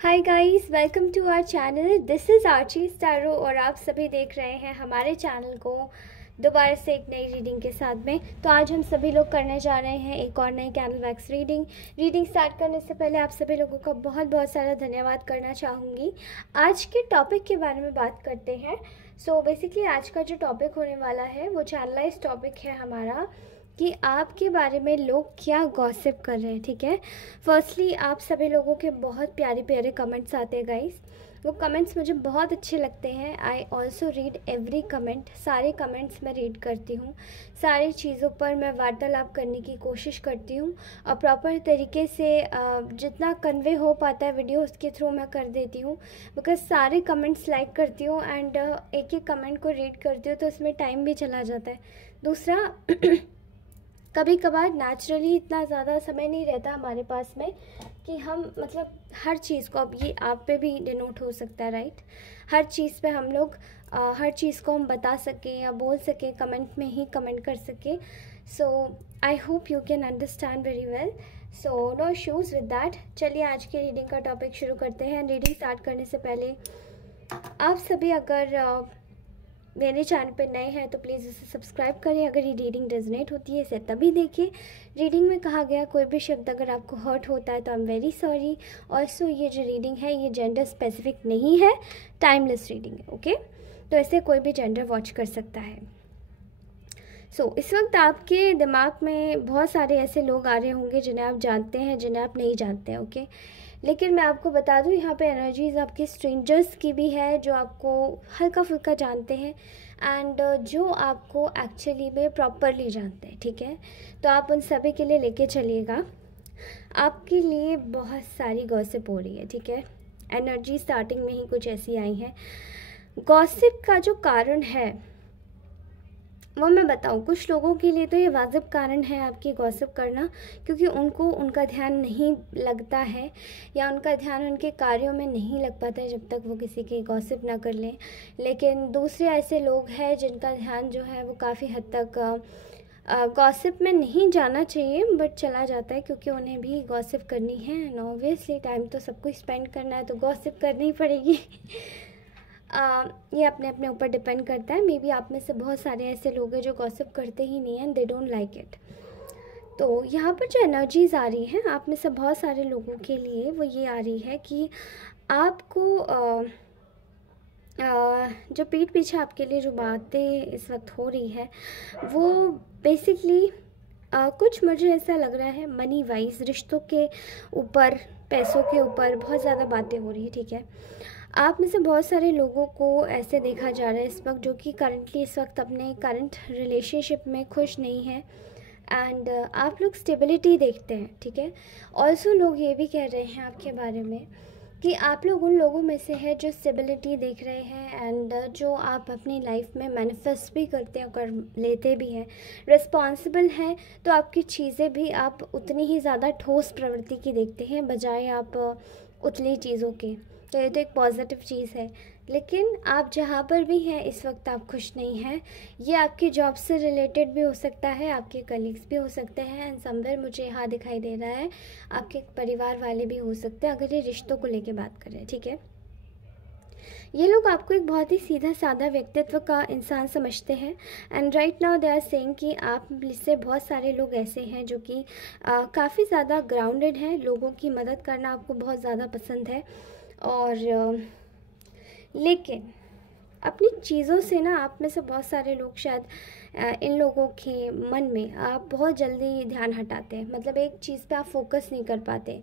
Hi guys, welcome to our channel. This is Archi स्टारो और आप सभी देख रहे हैं हमारे चैनल को दोबारा से एक नई रीडिंग के साथ में। तो आज हम सभी लोग करने जा रहे हैं एक और नई कैंडल वैक्स रीडिंग स्टार्ट करने से पहले आप सभी लोगों का बहुत बहुत सारा धन्यवाद करना चाहूँगी। आज के टॉपिक के बारे में बात करते हैं। सो बेसिकली आज का जो टॉपिक होने वाला है वो चैनलाइज टॉपिक है हमारा कि आपके बारे में लोग क्या गॉसिप कर रहे हैं। ठीक है, फर्स्टली आप सभी लोगों के बहुत प्यारे प्यारे कमेंट्स आते हैं गाइस। वो कमेंट्स मुझे बहुत अच्छे लगते हैं। I also read every comment. सारे कमेंट्स मैं रीड करती हूँ, सारी चीज़ों पर मैं वार्तालाप करने की कोशिश करती हूँ और प्रॉपर तरीके से जितना कन्वे हो पाता है वीडियो उसके थ्रू मैं कर देती हूँ। बिकॉज सारे कमेंट्स लाइक करती हूँ एंड एक एक कमेंट को रीड करती हूँ तो उसमें टाइम भी चला जाता है। दूसरा कभी कभार नेचुरली इतना ज़्यादा समय नहीं रहता हमारे पास में कि हम मतलब हर चीज़ को, अब ये आप पे भी डिनोट हो सकता है राइट, हर चीज़ पे हम लोग हर चीज़ को हम बता सकें या बोल सकें, कमेंट में ही कमेंट कर सकें। So I hope you can understand very well. So no issues with that. चलिए आज की रीडिंग का टॉपिक शुरू करते हैं। रीडिंग स्टार्ट करने से पहले आप सभी अगर मेरे चैनल पर नए हैं तो प्लीज़ इसे सब्सक्राइब करें। अगर ये रीडिंग रेजोनेट होती है इसे तभी देखिए। रीडिंग में कहा गया कोई भी शब्द अगर आपको हर्ट होता है तो I am very sorry. Also ये जो रीडिंग है ये जेंडर स्पेसिफिक नहीं है, टाइमलेस रीडिंग है। ओके, तो ऐसे कोई भी जेंडर वॉच कर सकता है। सो इस वक्त आपके दिमाग में बहुत सारे ऐसे लोग आ रहे होंगे जिन्हें आप जानते हैं, जिन्हें आप नहीं जानते हैं। ओके, लेकिन मैं आपको बता दूं यहाँ पे एनर्जीज आपके स्ट्रेंजर्स की भी है जो आपको हल्का फुल्का जानते हैं एंड जो आपको एक्चुअली में प्रॉपरली जानते हैं। ठीक है, तो आप उन सभी के लिए लेके चलिएगा। आपके लिए बहुत सारी गॉसिप हो रही है। ठीक है, एनर्जी स्टार्टिंग में ही कुछ ऐसी आई है। गॉसिप का जो कारण है वो मैं बताऊं, कुछ लोगों के लिए तो ये वाजिब कारण है आपकी गॉसिप करना, क्योंकि उनको उनका ध्यान नहीं लगता है या उनका ध्यान उनके कार्यों में नहीं लग पाता है जब तक वो किसी की गॉसिप ना कर लें। लेकिन दूसरे ऐसे लोग हैं जिनका ध्यान जो है वो काफ़ी हद तक गॉसिप में नहीं जाना चाहिए बट चला जाता है, क्योंकि उन्हें भी गॉसिप करनी है एंड ऑब्वियसली टाइम तो सबको स्पेंड करना है तो गॉसिप करनी ही पड़ेगी। ये अपने अपने ऊपर डिपेंड करता है। मे बी आप में से बहुत सारे ऐसे लोग हैं जो गॉसिप करते ही नहीं हैं, दे डोंट लाइक इट। तो यहाँ पर जो एनर्जीज आ रही हैं आप में से बहुत सारे लोगों के लिए वो ये आ रही है कि आपको जो पीठ पीछे आपके लिए जो बातें इस वक्त हो रही है वो बेसिकली कुछ मुझे ऐसा लग रहा है मनी वाइज, रिश्तों के ऊपर, पैसों के ऊपर बहुत ज़्यादा बातें हो रही है। ठीक है, आप में से बहुत सारे लोगों को ऐसे देखा जा रहा है इस वक्त जो कि करंटली इस वक्त अपने करंट रिलेशनशिप में खुश नहीं है एंड आप लोग स्टेबिलिटी देखते हैं। ठीक है, ऑल्सो लोग ये भी कह रहे हैं आपके बारे में कि आप लोग उन लोगों में से है जो स्टेबिलिटी देख रहे हैं एंड जो आप अपनी लाइफ में मैनिफेस्ट भी करते हैं, कर लेते भी हैं, रिस्पॉन्सिबल हैं। तो आपकी चीज़ें भी आप उतनी ही ज़्यादा ठोस प्रवृत्ति की देखते हैं बजाय आप उतली चीज़ों के। तो ये तो एक पॉजिटिव चीज़ है। लेकिन आप जहाँ पर भी हैं इस वक्त आप खुश नहीं हैं। ये आपकी जॉब से रिलेटेड भी हो सकता है, आपके कलीग्स भी हो सकते हैं एंड समवेयर मुझे यहाँ दिखाई दे रहा है आपके परिवार वाले भी हो सकते हैं, अगर ये रिश्तों को लेके बात करें। ठीक है, ये लोग आपको एक बहुत ही सीधा साधा व्यक्तित्व का इंसान समझते हैं and right now they are saying कि आप से बहुत सारे लोग ऐसे हैं जो कि काफ़ी ज़्यादा ग्राउंडेड हैं, लोगों की मदद करना आपको बहुत ज़्यादा पसंद है और लेकिन अपनी चीज़ों से ना आप में से बहुत सारे लोग शायद इन लोगों के मन में आप बहुत जल्दी ध्यान हटाते हैं। मतलब एक चीज़ पे आप फोकस नहीं कर पाते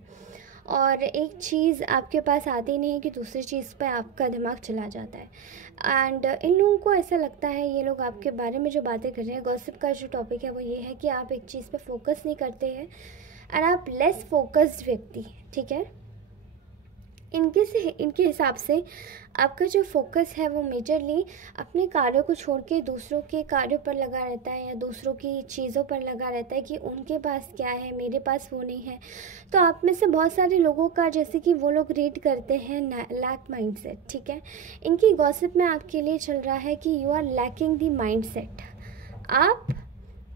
और एक चीज़ आपके पास आती नहीं है कि दूसरी चीज़ पे आपका दिमाग चला जाता है एंड इन लोगों को ऐसा लगता है, ये लोग आपके बारे में जो बातें कर रहे हैं, गॉसिप का जो टॉपिक है वो ये है कि आप एक चीज़ पे फोकस नहीं करते हैं एंड आप लेस फोकस्ड व्यक्ति हैं। ठीक है, इनके हिसाब से आपका जो फोकस है वो मेजरली अपने कार्यों को छोड़ के दूसरों के कार्यों पर लगा रहता है या दूसरों की चीज़ों पर लगा रहता है कि उनके पास क्या है मेरे पास वो नहीं है। तो आप में से बहुत सारे लोगों का जैसे कि वो लोग रीड करते हैं लैक माइंडसेट। ठीक है, इनकी गॉसिप में आपके लिए चल रहा है कि you are lacking the mindset. आप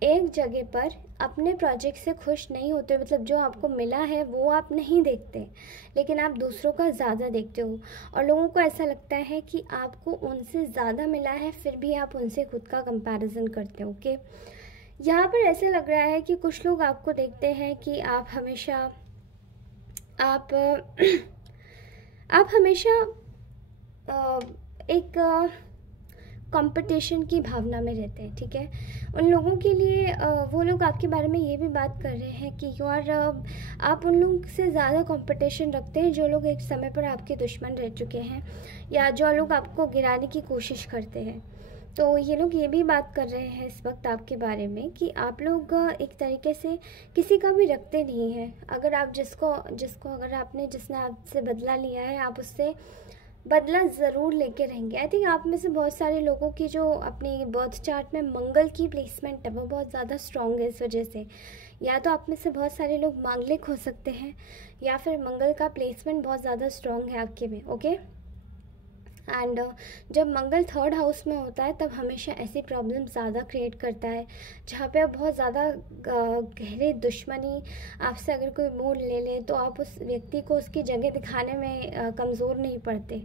एक जगह पर अपने प्रोजेक्ट से खुश नहीं होते, मतलब जो आपको मिला है वो आप नहीं देखते, लेकिन आप दूसरों का ज़्यादा देखते हो, और लोगों को ऐसा लगता है कि आपको उनसे ज़्यादा मिला है, फिर भी आप उनसे खुद का कंपैरिजन करते हो। ओके, यहाँ पर ऐसा लग रहा है कि कुछ लोग आपको देखते हैं कि आप हमेशा आप हमेशा एक कंपटीशन की भावना में रहते हैं। ठीक है, उन लोगों के लिए वो लोग आपके बारे में ये भी बात कर रहे हैं कि आप उन लोगों से ज़्यादा कंपटीशन रखते हैं जो लोग एक समय पर आपके दुश्मन रह चुके हैं, या जो लोग आपको गिराने की कोशिश करते हैं। तो ये लोग ये भी बात कर रहे हैं इस वक्त आपके बारे में कि आप लोग एक तरीके से किसी का भी रखते नहीं हैं। अगर आप जिसको अगर जिसने आपसे बदला लिया है, आप उससे बदला ज़रूर लेके रहेंगे। आई थिंक आप में से बहुत सारे लोगों की जो अपनी बर्थ चार्ट में मंगल की प्लेसमेंट है वो बहुत ज़्यादा स्ट्रॉन्ग है। इस वजह से या तो आप में से बहुत सारे लोग मांगलिक हो सकते हैं, या फिर मंगल का प्लेसमेंट बहुत ज़्यादा स्ट्रॉन्ग है आपके में। ओके, एंड जब मंगल थर्ड हाउस में होता है तब हमेशा ऐसी प्रॉब्लम ज़्यादा क्रिएट करता है, जहाँ पे आप बहुत ज़्यादा गहरे दुश्मनी, आपसे अगर कोई मोड़ ले ले तो आप उस व्यक्ति को उसकी जगह दिखाने में कमज़ोर नहीं पड़ते।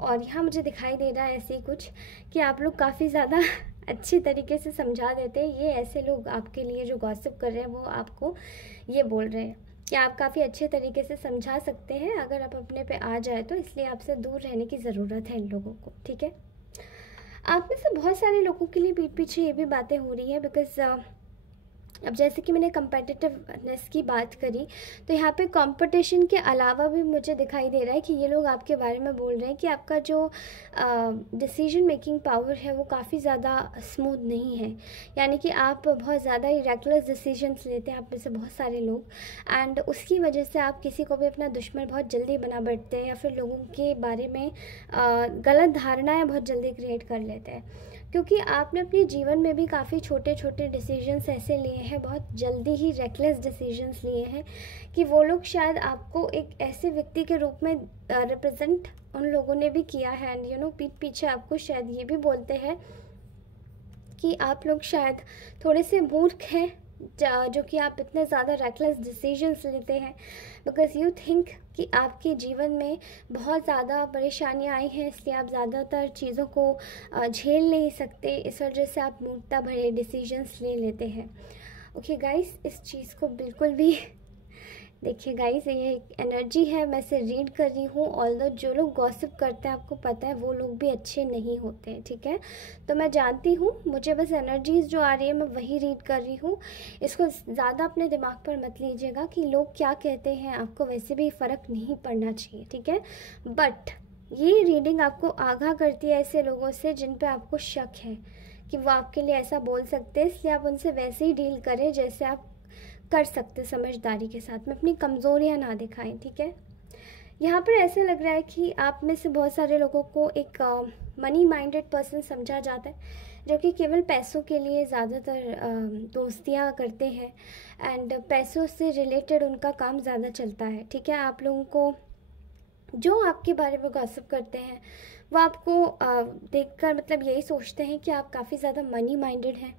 और यहाँ मुझे दिखाई दे रहा है ऐसे ही कुछ कि आप लोग काफ़ी ज़्यादा अच्छी तरीके से समझा देते हैं। ये ऐसे लोग आपके लिए जो गॉसिप कर रहे हैं वो आपको ये बोल रहे हैं कि आप काफ़ी अच्छे तरीके से समझा सकते हैं अगर आप अपने पे आ जाए तो, इसलिए आपसे दूर रहने की ज़रूरत है इन लोगों को। ठीक है, आप में से बहुत सारे लोगों के लिए पीठ पीछे ये भी बातें हो रही हैं, बिकॉज़ अब जैसे कि मैंने कंपेटिटिवनेस की बात करी, तो यहाँ पे कंपटीशन के अलावा भी मुझे दिखाई दे रहा है कि ये लोग आपके बारे में बोल रहे हैं कि आपका जो डिसीजन मेकिंग पावर है वो काफ़ी ज़्यादा स्मूथ नहीं है, यानी कि आप बहुत ज़्यादा ही रेकलेस डिसीजंस लेते हैं आप में से बहुत सारे लोग, एंड उसकी वजह से आप किसी को भी अपना दुश्मन बहुत जल्दी बना बैठते हैं, या फिर लोगों के बारे में गलत धारणाएँ बहुत जल्दी क्रिएट कर लेते हैं, क्योंकि आपने अपने जीवन में भी काफ़ी छोटे छोटे डिसीजंस ऐसे लिए हैं, बहुत जल्दी ही रेकलेस डिसीजंस लिए हैं, कि वो लोग शायद आपको एक ऐसे व्यक्ति के रूप में रिप्रेजेंट उन लोगों ने भी किया है, एंड पीठ पीछे आपको शायद ये भी बोलते हैं कि आप लोग शायद थोड़े से मूर्ख हैं, जो कि आप इतने ज़्यादा रेकलेस डिसीजंस लेते हैं, बिकॉज़ यू थिंक कि आपके जीवन में बहुत ज़्यादा परेशानियाँ आई हैं, इसलिए आप ज़्यादातर चीज़ों को झेल नहीं सकते, इस वजह से आप मूर्खता भरे डिसीजंस ले लेते हैं। ओके गाइस, इस चीज़ को बिल्कुल भी देखिए गाइस, ये एक एनर्जी है, मैं इसे रीड कर रही हूँ। ऑल्दो जो लोग गॉसिप करते हैं आपको पता है वो लोग भी अच्छे नहीं होते हैं। ठीक है, तो मैं जानती हूँ, मुझे बस एनर्जीज जो आ रही है मैं वही रीड कर रही हूँ। इसको ज़्यादा अपने दिमाग पर मत लीजिएगा कि लोग क्या कहते हैं, आपको वैसे भी फ़र्क नहीं पड़ना चाहिए। ठीक है, बट ये रीडिंग आपको आगाह करती है ऐसे लोगों से जिन पे आपको शक है कि वो आपके लिए ऐसा बोल सकते हैं, इसलिए आप उनसे वैसे ही डील करें जैसे आप कर सकते, समझदारी के साथ में, अपनी कमज़ोरियाँ ना दिखाएं। ठीक है, यहाँ पर ऐसा लग रहा है कि आप में से बहुत सारे लोगों को एक मनी माइंडेड पर्सन समझा जाता है, जो कि केवल पैसों के लिए ज़्यादातर दोस्तियाँ करते हैं, एंड पैसों से रिलेटेड उनका काम ज़्यादा चलता है। ठीक है, आप लोगों को जो आपके बारे में गॉसिप करते हैं वो आपको देखकर मतलब यही सोचते हैं कि आप काफ़ी ज़्यादा मनी माइंडेड हैं,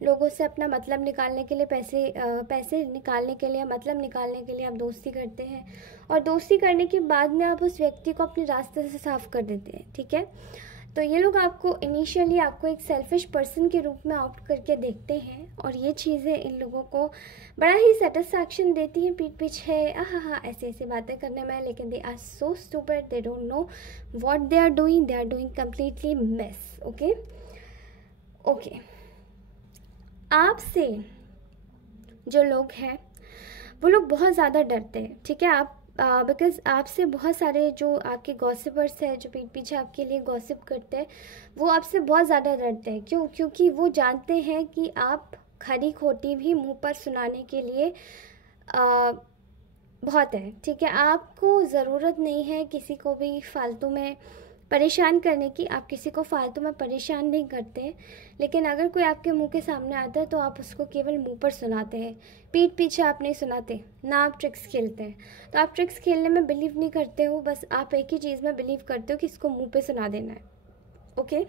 लोगों से अपना मतलब निकालने के लिए पैसे निकालने के लिए, मतलब निकालने के लिए आप दोस्ती करते हैं, और दोस्ती करने के बाद में आप उस व्यक्ति को अपने रास्ते से साफ कर देते हैं। ठीक है, तो ये लोग आपको इनिशियली आपको एक सेल्फिश पर्सन के रूप में आउट करके देखते हैं, और ये चीज़ें इन लोगों को बड़ा ही सेटिस्फैक्शन देती हैं पीठ पीछे हाँ ऐसे ऐसे बातें करने में, लेकिन they are so stupid, they don't know what they are doing completely mess. Okay, आपसे जो लोग हैं वो लोग बहुत ज़्यादा डरते हैं। ठीक है, आप बिकॉज़ आपसे बहुत सारे जो आपके गॉसिपर्स हैं, जो पीठ पीछे आपके लिए गॉसिप करते हैं, वो आपसे बहुत ज़्यादा डरते हैं। क्यों? क्योंकि वो जानते हैं कि आप खरी खोटी भी मुंह पर सुनाने के लिए बहुत है। ठीक है, आपको ज़रूरत नहीं है किसी को भी फालतू में परेशान करने की, आप किसी को फालतू में परेशान नहीं करते, लेकिन अगर कोई आपके मुंह के सामने आता है तो आप उसको केवल मुंह पर सुनाते हैं, पीठ पीछे आप नहीं सुनाते ना, आप ट्रिक्स खेलते हैं। तो आप ट्रिक्स खेलने में बिलीव नहीं करते हो, बस आप एक ही चीज़ में बिलीव करते हो कि इसको मुंह पे सुना देना है। ओके,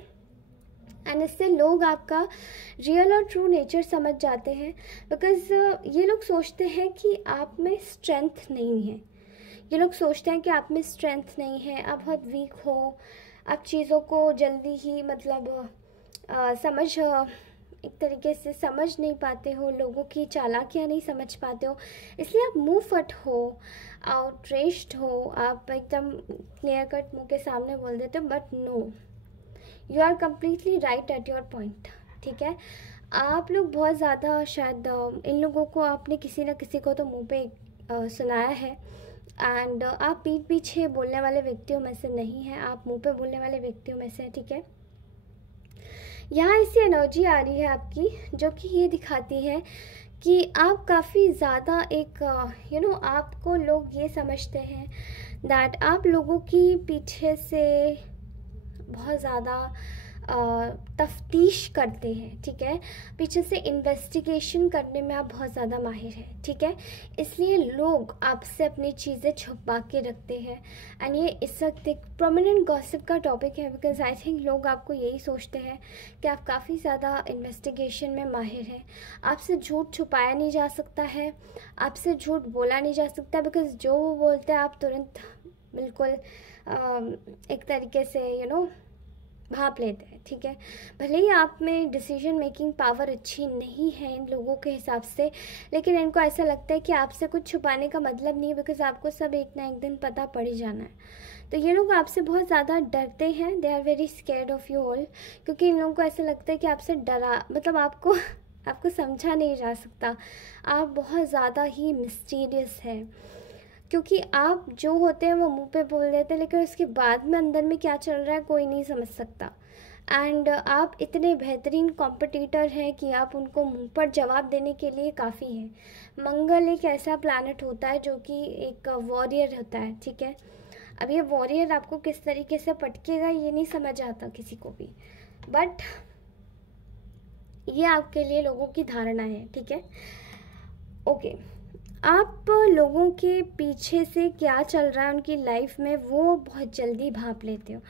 एंड इससे लोग आपका रियल और ट्रू नेचर समझ जाते हैं, बिकॉज़ ये लोग सोचते हैं कि आप में स्ट्रेंथ नहीं है। ये लोग सोचते हैं कि आप में स्ट्रेंथ नहीं है, आप बहुत वीक हो, आप चीज़ों को जल्दी ही मतलब एक तरीके से समझ नहीं पाते हो, लोगों की चालाकियाँ नहीं समझ पाते हो, इसलिए आप मुंह फट हो, आउटरेस्ड हो, आप एकदम क्लियर कट मुंह के सामने बोल देते हो। But no, you are completely right at your point, ठीक है। आप लोग बहुत ज़्यादा शायद इन लोगों को आपने किसी न किसी को तो मुंह पे सुनाया है, एंड आप पीठ पीछे बोलने वाले व्यक्तियों में से नहीं हैं, आप मुंह पे बोलने वाले व्यक्तियों में से हैं, ठीक है। यहाँ ऐसी एनर्जी आ रही है आपकी जो कि ये दिखाती है कि आप काफ़ी ज़्यादा एक आपको लोग ये समझते हैं दैट आप लोगों की पीछे से बहुत ज़्यादा तफ्तीश करते हैं, ठीक है। पीछे से इन्वेस्टिगेशन करने में आप बहुत ज़्यादा माहिर हैं, ठीक है। इसलिए लोग आपसे अपनी चीज़ें छुपा के रखते हैं, एंड ये इस वक्त एक प्रोमिनेंट गॉसिप का टॉपिक है, बिकॉज आई थिंक लोग आपको यही सोचते हैं कि आप काफ़ी ज़्यादा इन्वेस्टिगेशन में माहिर हैं। आपसे झूठ छुपाया नहीं जा सकता है, आपसे झूठ बोला नहीं जा सकता, बिकॉज जो वो बोलते हैं आप तुरंत बिल्कुल एक तरीके से भाप लेते हैं, ठीक है। भले ही आप में डिसीजन मेकिंग पावर अच्छी नहीं है इन लोगों के हिसाब से, लेकिन इनको ऐसा लगता है कि आपसे कुछ छुपाने का मतलब नहीं है, बिकॉज आपको सब एक ना एक दिन पता पड़ ही जाना है। तो ये लोग आपसे बहुत ज़्यादा डरते हैं, they are very scared of you all, क्योंकि इन लोगों को ऐसा लगता है कि आपसे मतलब आपको समझा नहीं जा सकता, आप बहुत ज़्यादा ही मिस्टीरियस हैं, क्योंकि आप जो होते हैं वो मुंह पे बोल देते हैं, लेकिन उसके बाद में अंदर में क्या चल रहा है कोई नहीं समझ सकता। एंड आप इतने बेहतरीन कॉम्पिटिटर हैं कि आप उनको मुंह पर जवाब देने के लिए काफ़ी हैं। मंगल एक ऐसा प्लैनेट होता है जो कि एक वॉरियर होता है, ठीक है। अब ये वॉरियर आपको किस तरीके से पटकेगा ये नहीं समझ आता किसी को भी, बट ये आपके लिए लोगों की धारणा है, ठीक है। ओके, आप लोगों के पीछे से क्या चल रहा है उनकी लाइफ में वो बहुत जल्दी भाप लेते हो।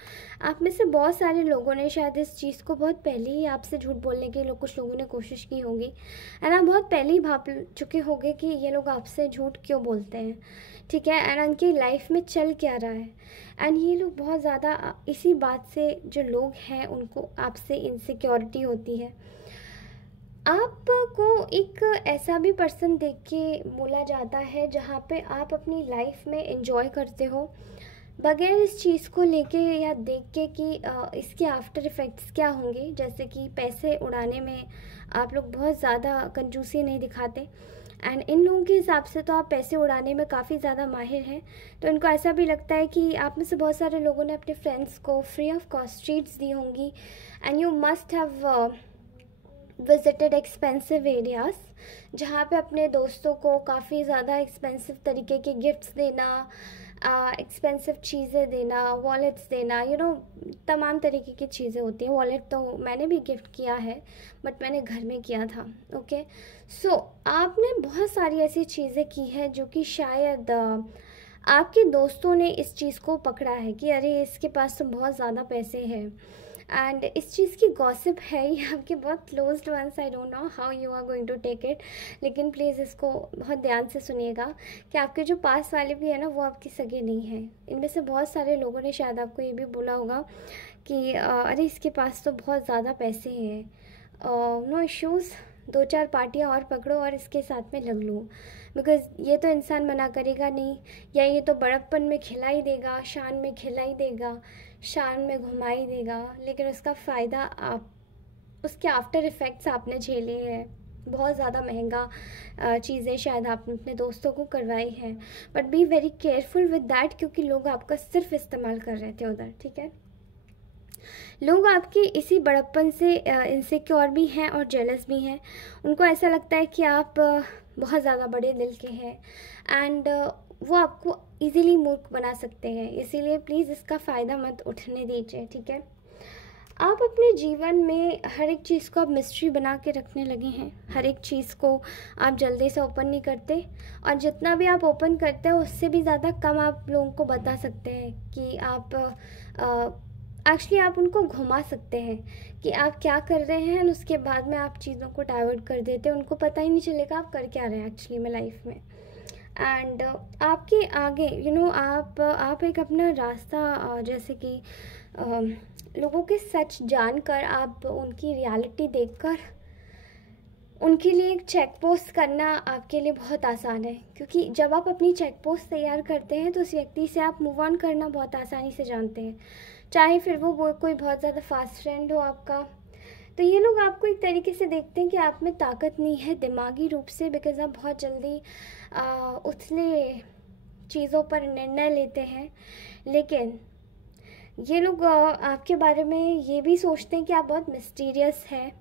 आप में से बहुत सारे लोगों ने शायद इस चीज़ को बहुत पहले ही आपसे झूठ बोलने की कुछ लोगों ने कोशिश की होगी, एंड आप बहुत पहले ही भाप चुके होंगे कि ये लोग आपसे झूठ क्यों बोलते हैं, ठीक है, एंड उनकी लाइफ में चल क्या रहा है। एंड ये लोग बहुत ज़्यादा इसी बात से, जो लोग हैं उनको आपसे इनसिक्योरिटी होती है। आपको एक ऐसा भी पर्सन देख के बोला जाता है जहाँ पे आप अपनी लाइफ में एंजॉय करते हो, बगैर इस चीज़ को लेके या देख के कि इसके आफ्टर इफ़ेक्ट्स क्या होंगे। जैसे कि पैसे उड़ाने में आप लोग बहुत ज़्यादा कंजूसी नहीं दिखाते, एंड इन लोगों के हिसाब से तो आप पैसे उड़ाने में काफ़ी ज़्यादा माहिर हैं। तो इनको ऐसा भी लगता है कि आप में से बहुत सारे लोगों ने अपने फ्रेंड्स को फ्री ऑफ कॉस्ट ट्रीट्स दी होंगी, and you must have visited expensive areas, जहाँ पे अपने दोस्तों को काफ़ी ज़्यादा एक्सपेंसिव तरीके के गिफ्ट्स देना, एक्सपेंसिव चीज़ें देना, वॉलेट्स देना, तमाम तरीके की चीज़ें होती हैं। वॉलेट तो मैंने भी गिफ्ट किया है, बट मैंने घर में किया था, ओके। सो आपने बहुत सारी ऐसी चीज़ें की हैं जो कि शायद आपके दोस्तों ने इस चीज़ को पकड़ा है कि अरे इसके पास तो बहुत ज़्यादा पैसे हैं, एंड इस चीज़ की गॉसिप है, ये आपके बहुत closed ones, I don't know how you are going to take it, लेकिन प्लीज़ इसको बहुत ध्यान से सुनिएगा कि आपके जो पास वाले भी है ना वो आपकी सगे नहीं हैं। इनमें से बहुत सारे लोगों ने शायद आपको ये भी बोला होगा कि अरे इसके पास तो बहुत ज़्यादा पैसे हैं, नो इश्यूज़, 2-4 पार्टियाँ और पकड़ो और इसके साथ में लग लो, बिकॉज़ ये तो इंसान मना करेगा नहीं, या ये तो बड़प्पन में खिला ही देगा, शान में खिला ही देगा, शान में घुमा ही देगा, लेकिन उसका फ़ायदा उसके आफ्टर इफ़ेक्ट्स आपने झेले हैं। बहुत ज़्यादा महंगा चीज़ें शायद आपने अपने दोस्तों को करवाई हैं, but be very careful with that, क्योंकि लोग आपका सिर्फ इस्तेमाल कर रहे थे उधर, ठीक है। लोग आपके इसी बड़प्पन से इनसिक्योर भी हैं और जेलस भी हैं। उनको ऐसा लगता है कि आप बहुत ज़्यादा बड़े दिल के हैं, एंड वो आपको इजीली मूर्ख बना सकते हैं, इसीलिए प्लीज़ इसका फ़ायदा मत उठने दीजिए, ठीक है। आप अपने जीवन में हर एक चीज़ को आप मिस्ट्री बना के रखने लगे हैं, हर एक चीज़ को आप जल्दी से ओपन नहीं करते, और जितना भी आप ओपन करते हैं उससे भी ज़्यादा कम आप लोगों को बता सकते हैं कि एक्चुअली आप उनको घुमा सकते हैं कि आप क्या कर रहे हैं, और उसके बाद में आप चीज़ों को डाइवर्ट कर देते हैं, उनको पता ही नहीं चलेगा आप कर क्या रहे हैं एक्चुअली में लाइफ में। एंड आपके आगे आप एक अपना रास्ता जैसे कि लोगों के सच जानकर, आप उनकी रियलिटी देखकर उनके लिए एक चेक पोस्ट करना आपके लिए बहुत आसान है, क्योंकि जब आप अपनी चेक पोस्ट तैयार करते हैं तो उस व्यक्ति से आप मूव ऑन करना बहुत आसानी से जानते हैं, चाहे फिर वो कोई बहुत ज़्यादा फास्ट फ्रेंड हो आपका। तो ये लोग आपको एक तरीके से देखते हैं कि आप में ताकत नहीं है दिमागी रूप से, बिकॉज़ आप बहुत जल्दी उथले चीज़ों पर निर्णय लेते हैं। लेकिन ये लोग आपके बारे में ये भी सोचते हैं कि आप बहुत मिस्टीरियस हैं,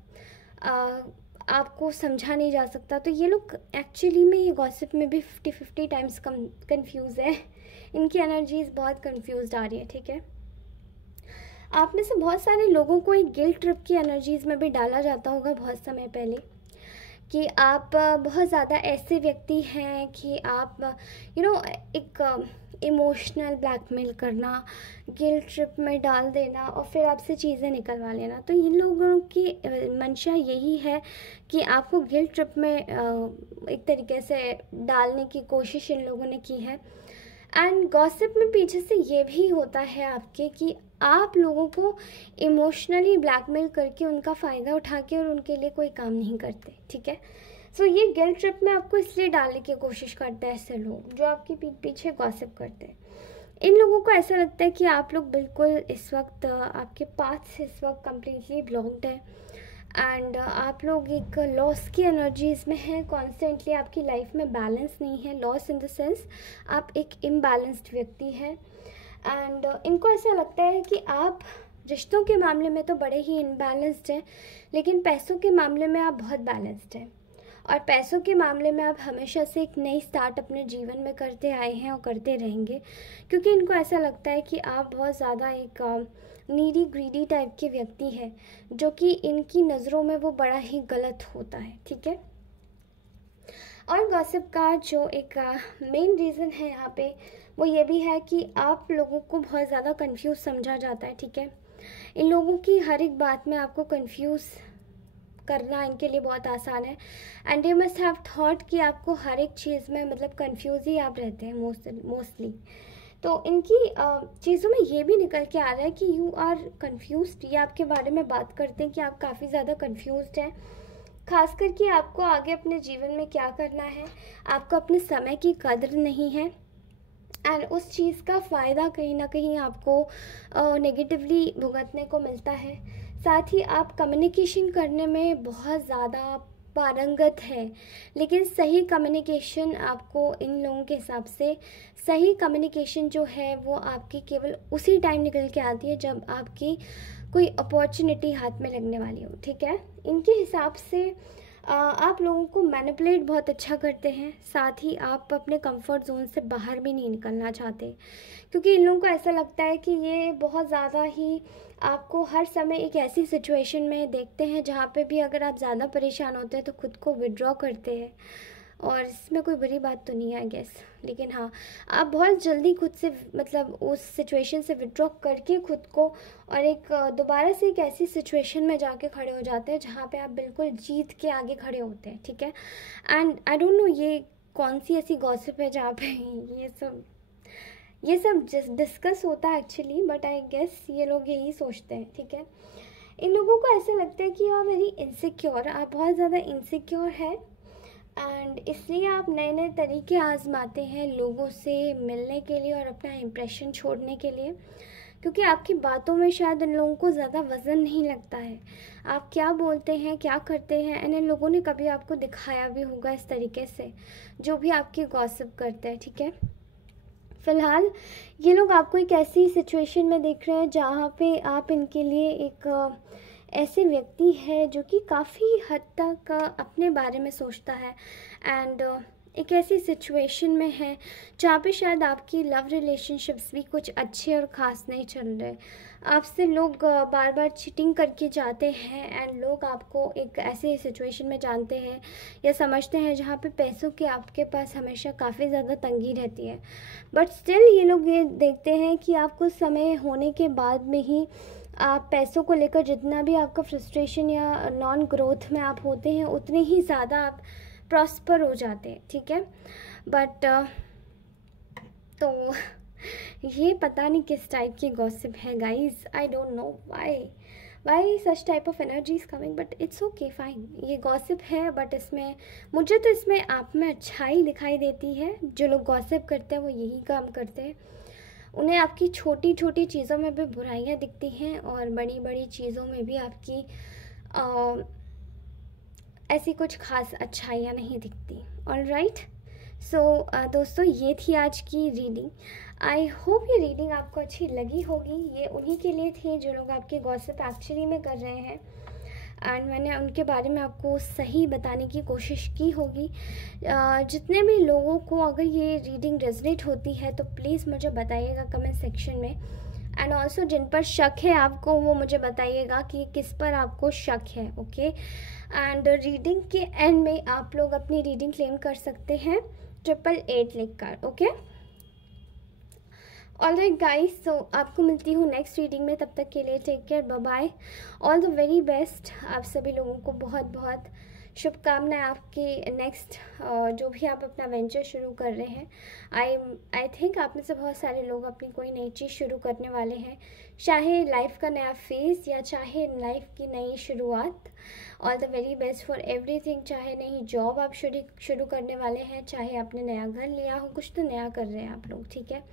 आपको समझा नहीं जा सकता। तो ये लोग एक्चुअली में ये गॉसिप में भी 50-50 टाइम्स कंफ्यूज है, इनकी एनर्जीज बहुत कंफ्यूज आ रही है, ठीक है। आप में से बहुत सारे लोगों को एक गिल्ट ट्रिप की एनर्जीज़ में भी डाला जाता होगा बहुत समय पहले, कि आप बहुत ज़्यादा ऐसे व्यक्ति हैं कि आप एक इमोशनल ब्लैकमेल करना, गिल्ट ट्रिप में डाल देना और फिर आपसे चीज़ें निकलवा लेना। तो इन लोगों की मंशा यही है कि आपको गिल्ट ट्रिप में एक तरीके से डालने की कोशिश इन लोगों ने की है। एंड गॉसिप में पीछे से ये भी होता है आपके कि आप लोगों को इमोशनली ब्लैकमेल करके उनका फ़ायदा उठा के और उनके लिए कोई काम नहीं करते, ठीक है। सो ये गिल्ट ट्रिप में आपको इसलिए डालने की कोशिश करते हैं ऐसे लोग जो आपके पीछे गॉसिप करते हैं। इन लोगों को ऐसा लगता है कि आप लोग बिल्कुल इस वक्त आपके पाथ से इस वक्त कम्प्लीटली ब्लॉक्ड है, एंड आप लोग एक लॉस की एनर्जीज में हैं कॉन्स्टेंटली। आपकी लाइफ में बैलेंस नहीं है, लॉस इन द सेंस आप एक इम्बैलेंस्ड व्यक्ति हैं। एंड इनको ऐसा लगता है कि आप रिश्तों के मामले में तो बड़े ही इम्बैलेंस्ड हैं, लेकिन पैसों के मामले में आप बहुत बैलेंस्ड हैं, और पैसों के मामले में आप हमेशा से एक नई स्टार्ट अपने जीवन में करते आए हैं और करते रहेंगे, क्योंकि इनको ऐसा लगता है कि आप बहुत ज़्यादा एक नीडी ग्रीडी टाइप के व्यक्ति हैं, जो कि इनकी नज़रों में वो बड़ा ही गलत होता है, ठीक है। और गॉसिप का जो एक मेन रीज़न है यहाँ पे वो ये भी है कि आप लोगों को बहुत ज़्यादा कंफ्यूज समझा जाता है, ठीक है। इन लोगों की हर एक बात में आपको कंफ्यूज करना इनके लिए बहुत आसान है, and they must have thought कि आपको हर एक चीज़ में मतलब कंफ्यूज ही आप रहते हैं मोस्टली। तो इनकी चीज़ों में ये भी निकल के आ रहा है कि यू आर कन्फ्यूज्ड। ये आपके बारे में बात करते हैं कि आप काफ़ी ज़्यादा कन्फ्यूज्ड हैं, खास करके आपको आगे अपने जीवन में क्या करना है, आपको अपने समय की कदर नहीं है, एंड उस चीज़ का फ़ायदा कहीं ना कहीं आपको नेगेटिवली भुगतने को मिलता है। साथ ही आप कम्युनिकेशन करने में बहुत ज़्यादा पारंगत है, लेकिन सही कम्युनिकेशन आपको इन लोगों के हिसाब से सही कम्युनिकेशन जो है वो आपकी केवल उसी टाइम निकल के आती है जब आपकी कोई अपॉर्चुनिटी हाथ में लगने वाली हो, ठीक है। इनके हिसाब से आप लोगों को मैनिपुलेट बहुत अच्छा करते हैं, साथ ही आप अपने कंफर्ट जोन से बाहर भी नहीं निकलना चाहते, क्योंकि इन लोगों को ऐसा लगता है कि ये बहुत ज़्यादा ही आपको हर समय एक ऐसी सिचुएशन में देखते हैं जहाँ पे भी अगर आप ज़्यादा परेशान होते हैं तो खुद को विड्रॉ करते हैं, और इसमें कोई बुरी बात तो नहीं है आई गेस। लेकिन हाँ, आप बहुत जल्दी खुद से मतलब उस सिचुएशन से विड्रॉ करके खुद को और एक दोबारा से एक ऐसी सिचुएशन में जाके खड़े हो जाते हैं जहाँ पे आप बिल्कुल जीत के आगे खड़े होते हैं, ठीक है। एंड आई डोंट नो ये कौन सी ऐसी गॉसिप है जहाँ पे ये सब डिस्कस होता है एक्चुअली, बट आई गेस ये लोग यही सोचते हैं, ठीक है। इन लोगों को ऐसा लगता है कि आप वेरी इनसिक्योर, आप बहुत ज़्यादा इनसिक्योर है, एंड इसलिए आप नए नए तरीके आजमाते हैं लोगों से मिलने के लिए और अपना इम्प्रेशन छोड़ने के लिए, क्योंकि आपकी बातों में शायद इन लोगों को ज़्यादा वज़न नहीं लगता है, आप क्या बोलते हैं क्या करते हैं, एंड इन लोगों ने कभी आपको दिखाया भी होगा इस तरीके से जो भी आपकी गॉसिप करते हैं, ठीक है। फ़िलहाल ये लोग आपको एक ऐसी सिचुएशन में देख रहे हैं जहाँ पे आप इनके लिए एक ऐसे व्यक्ति है जो कि काफ़ी हद तक अपने बारे में सोचता है, एंड एक ऐसी सिचुएशन में है जहाँ पे शायद आपकी लव रिलेशनशिप्स भी कुछ अच्छे और ख़ास नहीं चल रहे। आपसे लोग बार बार चीटिंग करके जाते हैं, एंड लोग आपको एक ऐसे सिचुएशन में जानते हैं या समझते हैं जहाँ पे पैसों की आपके पास हमेशा काफ़ी ज़्यादा तंगी रहती है, बट स्टिल ये लोग ये देखते हैं कि आप कुछ समय होने के बाद में ही आप पैसों को लेकर जितना भी आपका फ्रस्ट्रेशन या नॉन ग्रोथ में आप होते हैं, उतने ही ज़्यादा आप प्रॉस्पर हो जाते हैं, ठीक है। बट तो ये पता नहीं किस टाइप की गॉसिप है guys, I don't know why such type of energy is coming, but it's okay fine. ये गॉसिप है, बट इसमें मुझे तो इसमें आप में अच्छाई दिखाई देती है। जो लोग गॉसिप करते हैं वो यही काम करते हैं, उन्हें आपकी छोटी छोटी चीज़ों में भी बुराइयां दिखती हैं और बड़ी बड़ी चीज़ों में भी आपकी ऐसी कुछ खास अच्छाइयाँ नहीं दिखती। ऑलराइट, सो दोस्तों, ये थी आज की रीडिंग। आई होप ये रीडिंग आपको अच्छी लगी होगी। ये उन्हीं के लिए थी जो लोग आपके गॉसिप एक्चुअली में कर रहे हैं, एंड मैंने उनके बारे में आपको सही बताने की कोशिश की होगी। जितने भी लोगों को अगर ये रीडिंग रेजोनेट होती है तो प्लीज़ मुझे बताइएगा कमेंट सेक्शन में। एंड ऑल्सो जिन पर शक है आपको, वो मुझे बताइएगा कि किस पर आपको शक है, ओके। एंड रीडिंग के एंड में आप लोग अपनी रीडिंग क्लेम कर सकते हैं 888 लिख कर, ओके। ऑलराइट गाइस, सो आपको मिलती हूँ नेक्स्ट रीडिंग में। तब तक के लिए take care, bye bye, all the very best. आप सभी लोगों को बहुत बहुत शुभकामनाएं आपकी नेक्स्ट जो भी आप अपना वेंचर शुरू कर रहे हैं। आई थिंक आप में से बहुत सारे लोग अपनी कोई नई चीज़ शुरू करने वाले हैं, चाहे लाइफ का नया फेज़ या चाहे लाइफ की नई शुरुआत। All the very best for everything. चाहे नई जॉब आप शुरू करने वाले हैं, चाहे आपने नया घर लिया हो, कुछ तो नया कर रहे हैं आप लोग, ठीक है।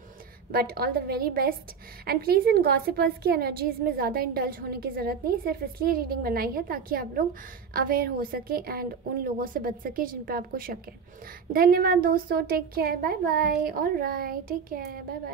But all the very best, and please इन गॉसिपर्स की एनर्जीज़ में ज़्यादा इंडल्ज होने की ज़रूरत नहीं। सिर्फ इसलिए रीडिंग बनाई है ताकि आप लोग अवेयर हो सके एंड उन लोगों से बच सके जिन पे आपको शक है। धन्यवाद दोस्तों, take care, bye bye. All right, take care, bye bye.